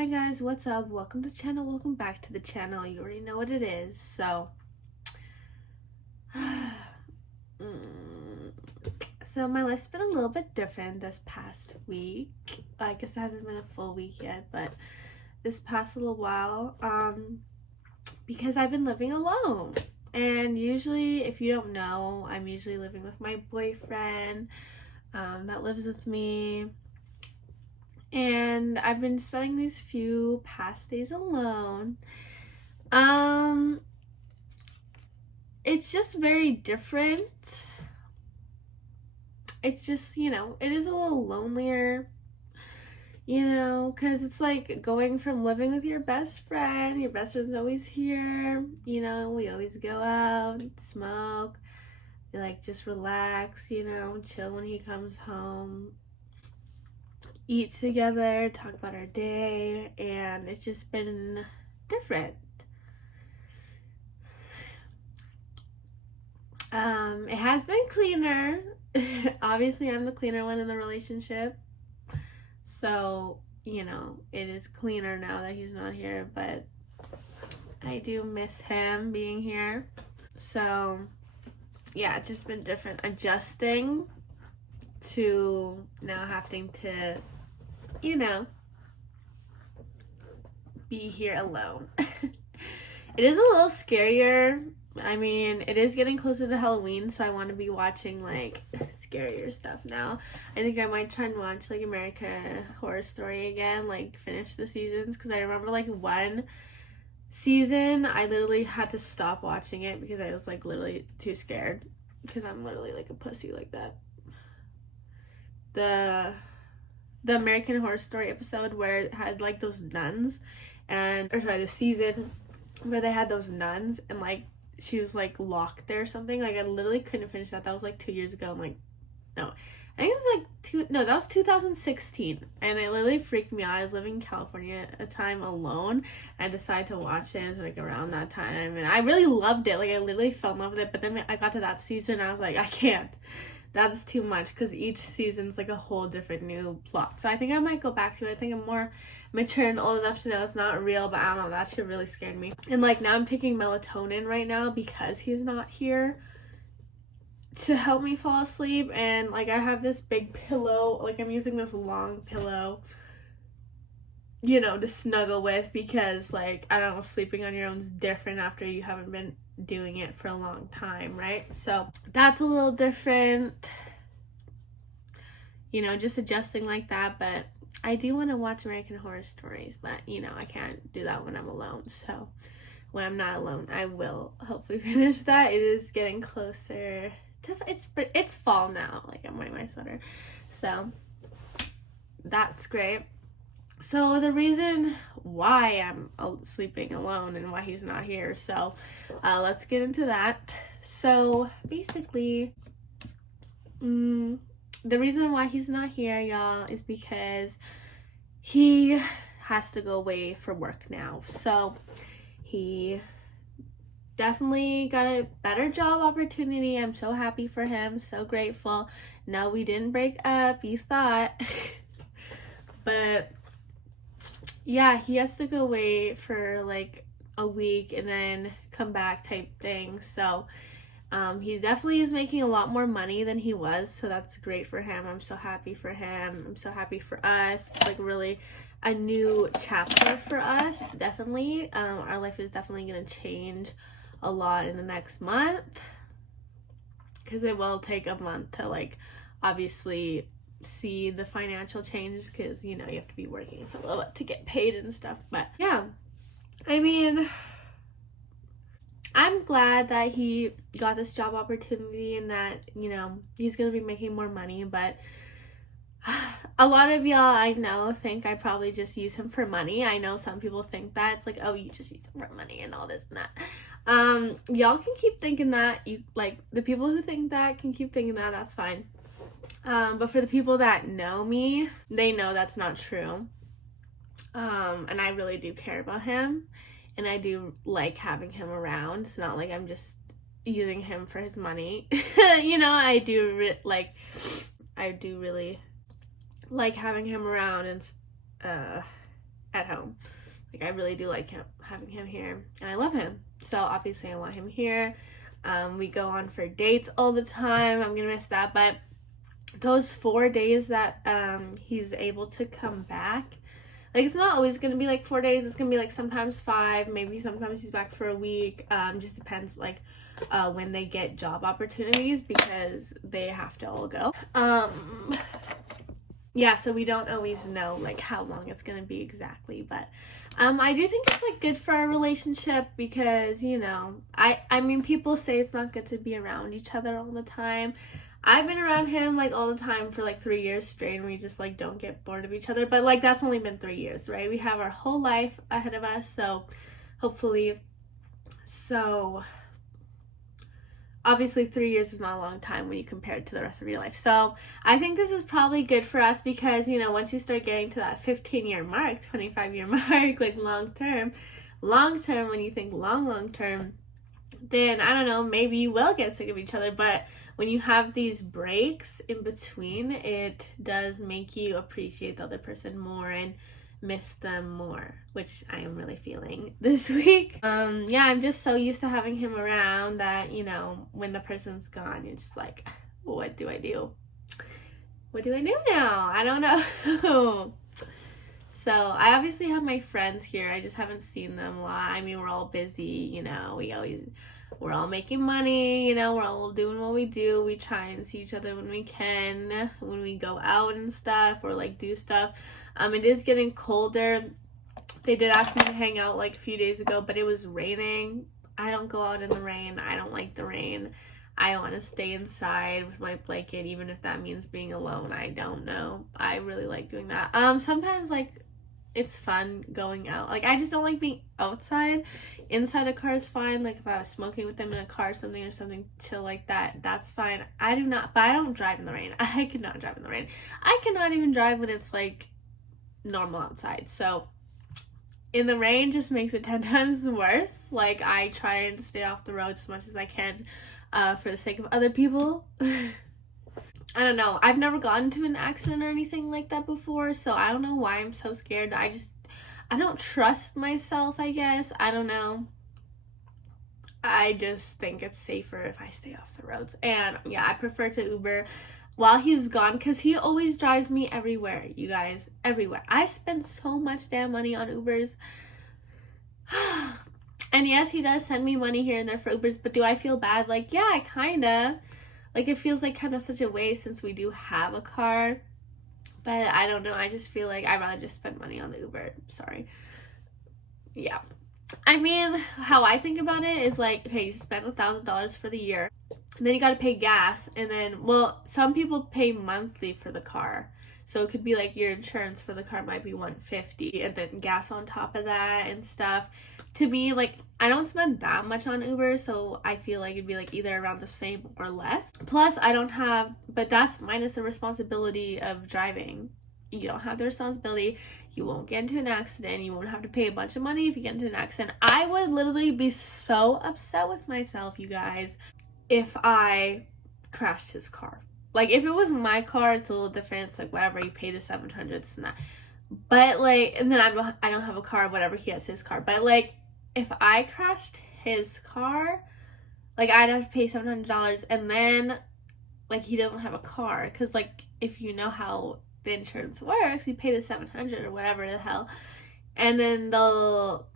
Hi guys, what's up? Welcome to the channel. Welcome back to the channel. You already know what it is. So my life's been a little bit different this past week. I guess it hasn't been a full week yet, but this past little while, because I've been living alone. And usually, if you don't know, I'm usually living with my boyfriend, that lives with me. And I've been spending these few past days alone. It's just very different. It's just, it is a little lonelier, because it's like going from living with your best friend's always here, we always go out, smoke, we like just relax, chill when he comes home, eat together, talk about our day, and it's just been different. It has been cleaner. Obviously, I'm the cleaner one in the relationship. So, it is cleaner now that he's not here, but I do miss him being here. So, yeah, it's just been different adjusting to now having to, be here alone. It is a little scarier. I mean, it is getting closer to Halloween, so I want to be watching, like, scarier stuff now. I think I might try and watch, like, American Horror Story again, like, finish the seasons, because I remember, like, one season, I literally had to stop watching it because I was, like, literally too scared, because I'm literally, like, a pussy like that. The American Horror Story episode where it had, like, those nuns, the season where they had those nuns, and, like, she was like locked there or something. Like I literally couldn't finish that. That was like 2 years ago. I'm like, no. I think it was like that was 2016. And it literally freaked me out. I was living in California at a time alone. I decided to watch it. It was like around that time. And I really loved it. Like I literally fell in love with it. But then I got to that season and I was like, I can't. That's too much, because each season's like a whole different new plot. So I think I might go back to it. I think I'm more mature and old enough to know it's not real, but I don't know, that shit really scared me. And like now I'm taking melatonin right now because he's not here to help me fall asleep. And like I have this big pillow, like I'm using this long pillow, to snuggle with, because like I don't know, sleeping on your own is different after you haven't been doing it for a long time, right? So that's a little different, just adjusting like that. But I do want to watch American Horror Stories, but I can't do that when I'm alone. So when I'm not alone, I will hopefully finish that. It is getting closer to, it's fall now, like I'm wearing my sweater, so that's great. So the reason why I'm sleeping alone and why he's not here, so let's get into that. So basically, the reason why he's not here, y'all, is because he has to go away for work now. So he definitely got a better job opportunity. I'm so happy for him, so grateful. No, we didn't break up, you thought. But yeah, he has to go away for like a week and then come back type thing. So he definitely is making a lot more money than he was, so that's great for him. I'm so happy for him. I'm so happy for us. It's like really a new chapter for us, definitely. Our life is definitely going to change a lot in the next month, because it will take a month to like obviously see the financial changes, because you have to be working for a little bit to get paid and stuff. But yeah, I mean, I'm glad that he got this job opportunity and that he's gonna be making more money. But a lot of y'all I know think I probably just use him for money. I know some people think that it's like, oh, you just use him for money and all this and that. Y'all can keep thinking that. You like, the people who think that can keep thinking that. That's fine. But for the people that know me, they know that's not true. And I really do care about him, and I do like having him around. It's not like I'm just using him for his money. I do really like having him around and at home. Like, I really do like having him here, and I love him. So obviously I want him here. We go on for dates all the time. I'm gonna miss that, but those 4 days that he's able to come back, like, it's not always gonna be like 4 days. It's gonna be like sometimes 5, maybe sometimes he's back for a week. Just depends, like, when they get job opportunities, because they have to all go. Yeah, so we don't always know, like, how long it's gonna be exactly, but I do think it's, like, good for our relationship, because, you know, I mean, people say it's not good to be around each other all the time. I've been around him, like, all the time for, like, 3 years straight, and we just, like, don't get bored of each other. But, like, that's only been 3 years, right? We have our whole life ahead of us, so hopefully. So obviously 3 years is not a long time when you compare it to the rest of your life. So I think this is probably good for us, because, you know, once you start getting to that 15-year mark, 25-year mark, like, long term, when you think long term, then I don't know, maybe you will get sick of each other. But when you have these breaks in between, it does make you appreciate the other person more and miss them more, which I am really feeling this week. Yeah, I'm just so used to having him around that, you know, when the person's gone, you're just like, what do I do? What do I do now? I don't know. So I obviously have my friends here. I just haven't seen them a lot. I mean, we're all busy, you know. We're all making money, you know. We're all doing what we do. We try and see each other when we can, when we go out and stuff, or, like, do stuff. It is getting colder. They did ask me to hang out, like, a few days ago, but it was raining. I don't go out in the rain. I don't like the rain. I want to stay inside with my blanket, even if that means being alone. I don't know. I really like doing that. Sometimes, like, it's fun going out. Like, I just don't like being outside. Inside a car is fine. Like, if I was smoking with them in a car or something chill like that, that's fine. I don't drive in the rain. I cannot drive in the rain. I cannot even drive when it's, like, normal outside. So in the rain just makes it 10 times worse. Like, I try and stay off the road as much as I can, for the sake of other people. I don't know. I've never gotten into an accident or anything like that before, so I don't know why I'm so scared. I don't trust myself, I guess. I don't know. I just think it's safer if I stay off the roads. And yeah, I prefer to Uber while he's gone, because he always drives me everywhere, you guys. Everywhere. I spend so much damn money on Ubers. And yes, he does send me money here and there for Ubers, but do I feel bad? Like, yeah, kinda. Like, it feels like kind of such a waste since we do have a car. But I don't know. I just feel like I'd rather just spend money on the Uber. Sorry. Yeah. I mean, how I think about it is like, okay, you spend $1,000 for the year. And then you gotta pay gas. And then, well, some people pay monthly for the car. So it could be like your insurance for the car might be $150, and then gas on top of that and stuff. To me, like, I don't spend that much on Uber, so I feel like it'd be like either around the same or less. Plus, I don't have, but that's minus the responsibility of driving. You don't have the responsibility. You won't get into an accident. You won't have to pay a bunch of money if you get into an accident. I would literally be so upset with myself, you guys, if I crashed his car. Like, if it was my car, it's a little different. It's like, whatever, you pay the $700, this and that. But, like, and then I don't have a car, whatever, he has his car. But, like, if I crashed his car, like, I'd have to pay $700, and then, like, he doesn't have a car. Because, like, if you know how the insurance works, you pay the $700 or whatever the hell. And then they'll,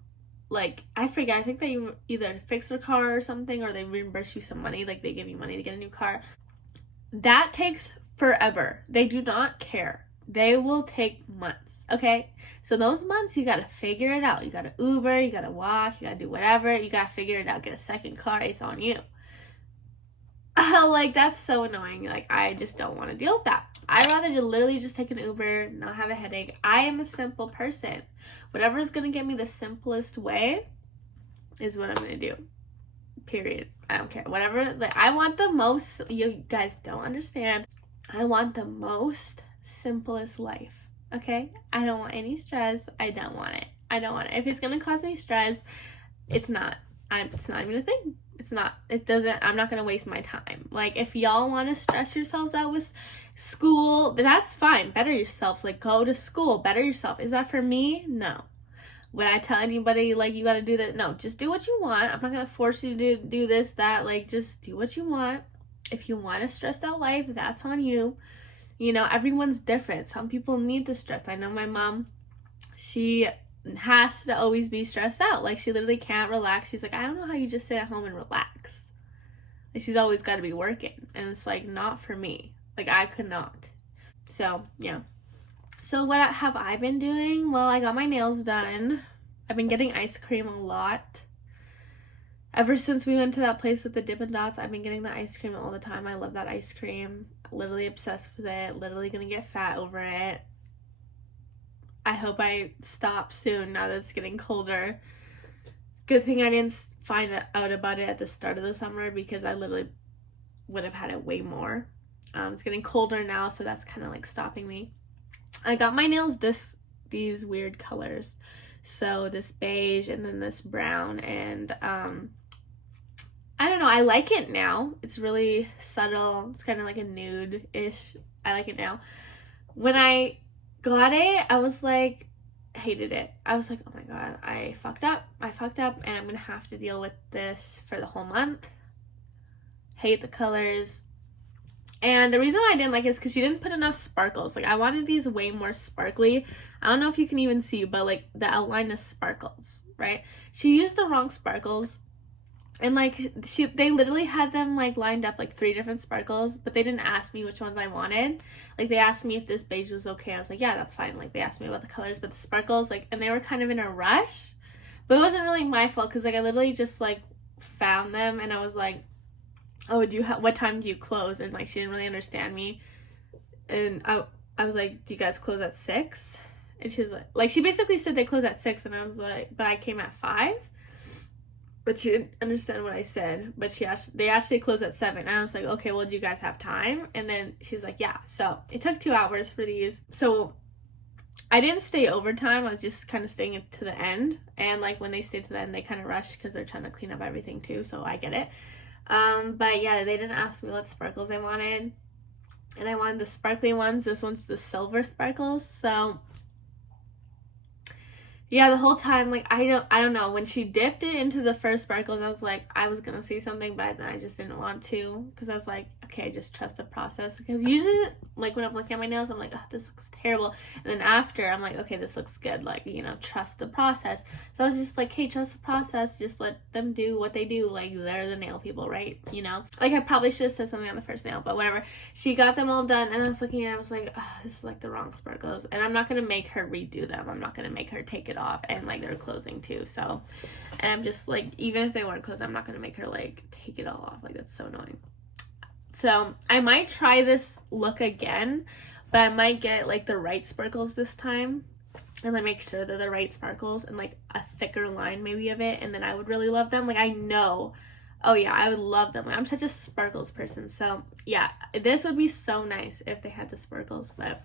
like, I forget, I think they either fix their car or something, or they reimburse you some money. Like, they give you money to get a new car. That takes forever. They do not care. They will take months, okay? So those months, you gotta figure it out. You gotta Uber, you gotta walk, you gotta do whatever. You gotta figure it out. Get a second car. It's on you. Like, that's so annoying. Like, I just don't want to deal with that. I'd rather literally just take an Uber, not have a headache. I am a simple person. Whatever is gonna get me the simplest way is what I'm gonna do. Period. I don't care. Whatever. Like, I want the most. You guys don't understand. I want the most simplest life. Okay? I don't want any stress. I don't want it. I don't want it. If it's gonna cause me stress, it's not. It's not even a thing. It's not. It doesn't. I'm not gonna waste my time. Like, if y'all want to stress yourselves out with school, that's fine. Better yourselves. Like, go to school. Better yourself. Is that for me? No. Would I tell anybody, like, you gotta do that? No, just do what you want. I'm not gonna force you to do this, that. Like, just do what you want. If you want a stressed out life, that's on you. You know, everyone's different. Some people need the stress. I know my mom, she has to always be stressed out. Like, she literally can't relax. She's like, I don't know how you just sit at home and relax. And she's always got to be working. And it's like, not for me. Like, I could not. So, yeah. So, what have I been doing? Well, I got my nails done. I've been getting ice cream a lot. Ever since we went to that place with the Dippin' Dots, I've been getting the ice cream all the time. I love that ice cream. Literally obsessed with it. Literally gonna get fat over it. I hope I stop soon now that it's getting colder. Good thing I didn't find out about it at the start of the summer, because I literally would have had it way more. It's getting colder now, so that's kind of like stopping me. I got my nails these weird colors. So this beige and then this brown, and I don't know, I like it now. It's really subtle. It's kind of like a nude-ish. I like it now. When I got it, I was like, hated it. I was like, oh my god, I fucked up, and I'm gonna have to deal with this for the whole month. Hate the colors. And the reason why I didn't like it is because she didn't put enough sparkles. Like, I wanted these way more sparkly. I don't know if you can even see, but like the outline is sparkles, right? She used the wrong sparkles. And like they literally had them like lined up like 3 different sparkles, but they didn't ask me which ones I wanted. Like, they asked me if this beige was okay. I was like, yeah, that's fine. Like, they asked me about the colors, but the sparkles, like, and they were kind of in a rush. But it wasn't really my fault, because like I literally just like found them, and I was like, oh, what time do you close? And like she didn't really understand me, and I was like, do you guys close at 6? And she was like she basically said they close at 6, and I was like, but I came at 5. But she didn't understand what I said. But they actually close at 7. And I was like, okay, well, do you guys have time? And then she's like, yeah. So it took 2 hours for these. So I didn't stay overtime. I was just kind of staying to the end. And like when they stay to the end, they kind of rush because they're trying to clean up everything too. So I get it. But yeah, they didn't ask me what sparkles I wanted. And I wanted the sparkly ones. This one's the silver sparkles. So yeah, the whole time, like, I don't know. When she dipped it into the first sparkles, I was like, I was gonna say something, but then I just didn't want to, because I was like, okay, I just trust the process. Because usually, like, when I'm looking at my nails, I'm like, oh, this looks terrible. And then after, I'm like, okay, this looks good. Like, you know, trust the process. So I was just like, hey, trust the process. Just let them do what they do. Like, they're the nail people, right? You know? Like, I probably should have said something on the first nail, but whatever. She got them all done, and I was looking at it, I was like, oh, this is like the wrong sparkles. And I'm not gonna make her redo them. I'm not gonna make her take it off. And like, they're closing too. So, and I'm just like, even if they weren't closed, I'm not gonna make her like take it all off. Like, that's so annoying. So I might try this look again, but I might get like the right sparkles this time, and like make sure they're the right sparkles and like a thicker line maybe of it, and then I would really love them. Like, I know, oh yeah, I would love them. Like, I'm such a sparkles person. So yeah, this would be so nice if they had the sparkles, but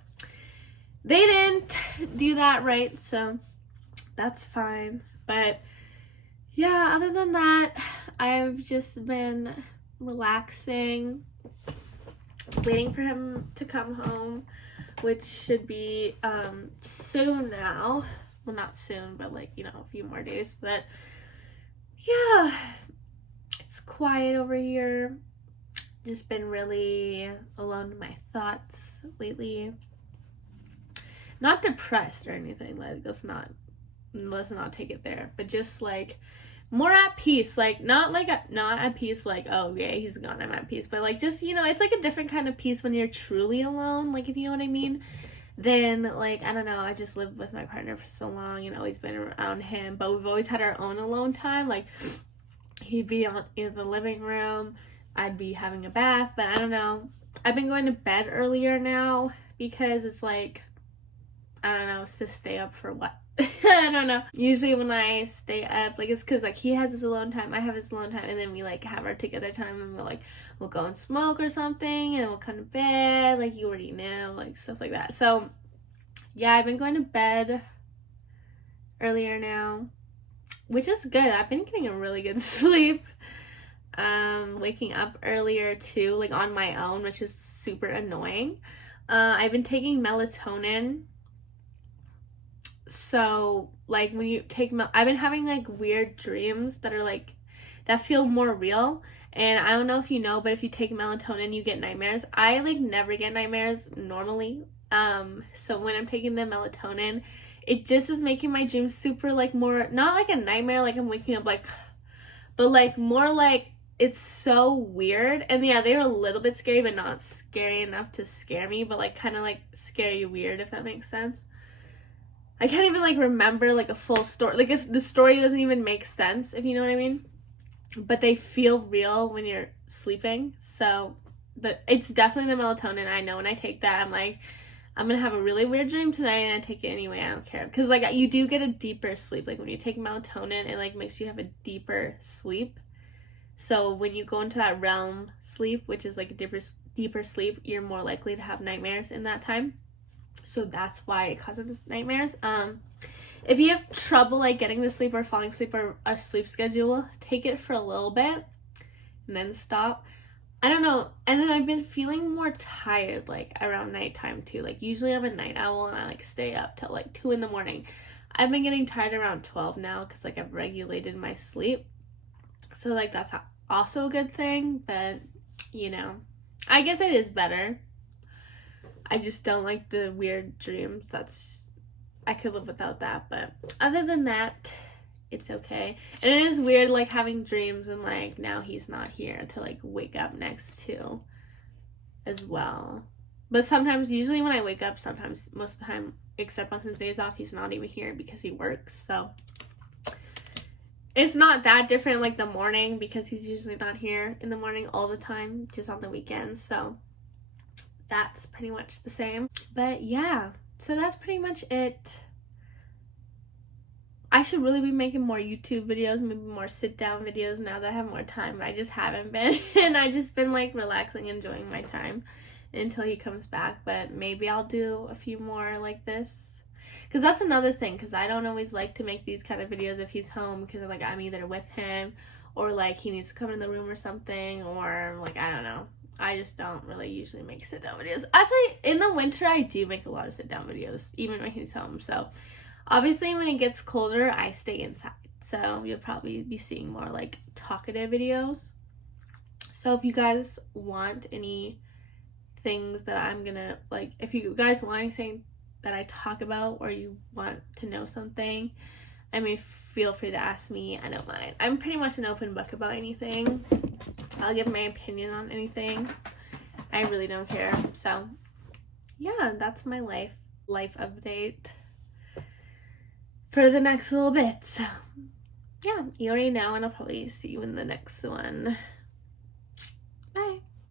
they didn't do that right, so that's fine. But yeah, other than that, I've just been relaxing, waiting for him to come home, which should be soon now. Well, not soon, but like, you know, a few more days. But yeah, it's quiet over here. Just been really alone in my thoughts lately. Not depressed or anything. Like, let's not take it there, but just like more at peace. Like, not at peace like, oh yeah, he's gone, I'm at peace, but like, just, you know, it's like a different kind of peace when you're truly alone, like, if you know what I mean. Then like, I don't know, I just lived with my partner for so long and always been around him, but we've always had our own alone time. Like, he'd be in the living room, I'd be having a bath, but I don't know, I've been going to bed earlier now because it's like, I don't know, it's to stay up for what? I don't know. Usually when I stay up, like, it's because like he has his alone time, I have his alone time, and then we like have our together time, and we'll go and smoke or something, and then we'll come to bed, like, you already know, like, stuff like that. So yeah, I've been going to bed earlier now, which is good. I've been getting a really good sleep. Waking up earlier too, like on my own, which is super annoying. I've been taking melatonin. So like when you take I've been having like weird dreams that are like that feel more real. And I don't know if you know, but if you take melatonin, you get nightmares. I like never get nightmares normally. So when I'm taking the melatonin, it just is making my dreams super like more, not like a nightmare, like I'm waking up like, but like more like it's so weird. And yeah, they were a little bit scary, but not scary enough to scare me, but like kind of like scary weird, if that makes sense. I can't even like remember like a full story. Like if the story doesn't even make sense, if you know what I mean. But they feel real when you're sleeping. So it's definitely the melatonin. I know when I take that, I'm like, I'm gonna have a really weird dream tonight, and I take it anyway. I don't care, because like you do get a deeper sleep. Like when you take melatonin, it like makes you have a deeper sleep. So when you go into that REM sleep, which is like a deeper sleep, you're more likely to have nightmares in that time. So that's why it causes nightmares. If you have trouble like getting to sleep or falling asleep or a sleep schedule, take it for a little bit and then stop. I don't know. And then I've been feeling more tired like around nighttime too. Like usually I'm a night owl and I like stay up till like 2 in the morning. I've been getting tired around 12 now because like I've regulated my sleep. So like that's also a good thing, but you know, I guess it is better. I just don't like the weird dreams. I could live without that, but other than that, it's okay. And it is weird like having dreams and like now he's not here to like wake up next to as well. But sometimes, usually when I wake up, sometimes most of the time, except on his days off, he's not even here because he works. So it's not that different like the morning, because he's usually not here in the morning all the time, just on the weekends. So that's pretty much the same. But yeah, so that's pretty much it. I should really be making more YouTube videos, maybe more sit down videos now that I have more time, but I just haven't been. And I just been like relaxing, enjoying my time until he comes back. But maybe I'll do a few more like this, because that's another thing, because I don't always like to make these kind of videos if he's home, because like I'm either with him or like he needs to come in the room or something, or like I don't know. I just don't really usually make sit down videos. Actually, in the winter I do make a lot of sit down videos, even when he's home. So obviously when it gets colder, I stay inside. So you'll probably be seeing more like talkative videos. So if you guys want any things that I'm gonna like, if you guys want anything that I talk about, or you want to know something, I mean, feel free to ask me. I don't mind. I'm pretty much an open book about anything. I'll give my opinion on anything. I really don't care. So yeah, that's my life update for the next little bit. So yeah, you already know, and I'll probably see you in the next one.